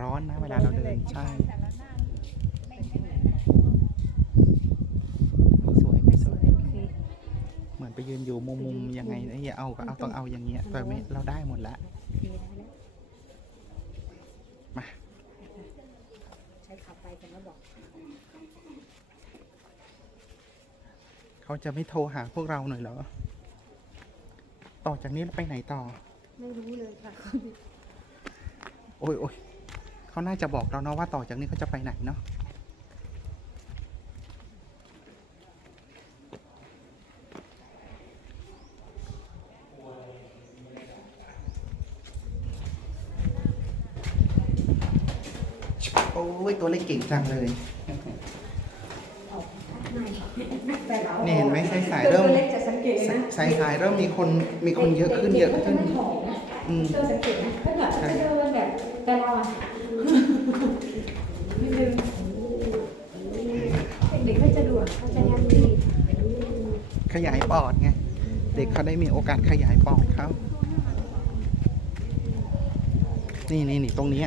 ร้อนนะเวลาเราเดินใช่ไม่สวยไม่สวย เหมือนไปยืนอยู่มุมมุมๆยังไงนะอย่าเอาก็เอาต้องเอาอย่างเงี้ยแต่ไม่เราได้หมดละมาใช้ขับไปกันแล้วบอกเขาจะไม่โทรหาพวกเราหน่อยเหรอ ต่อจากนี้ไปไหนต่อ ไม่รู้เลยค่ะ โอ้ยโอ้ย เขาน่าจะบอกเราเนาะว่าต่อจากนี้เขาจะไปไหนเนาะโอ้ยตัวเล็กเก่งจังเลยนี่เห็นไหมสายสายๆเริ่มตัวเล็กจะสังเกตนะสายสายๆเริ่มมีคนมีคนเยอะขึ้นเยอะขึ้นด็กๆขาจะไม่ผอมนะอืมเธอสังเกตนะถ้าแบบจะเดินแบบแต่เราอะนิดนึงเด็กๆก็จะดูอะเขยายปอดไง เด็กเขาได้มีโอกาสขยายปอดเขานี่นี่นี่ตรงนี้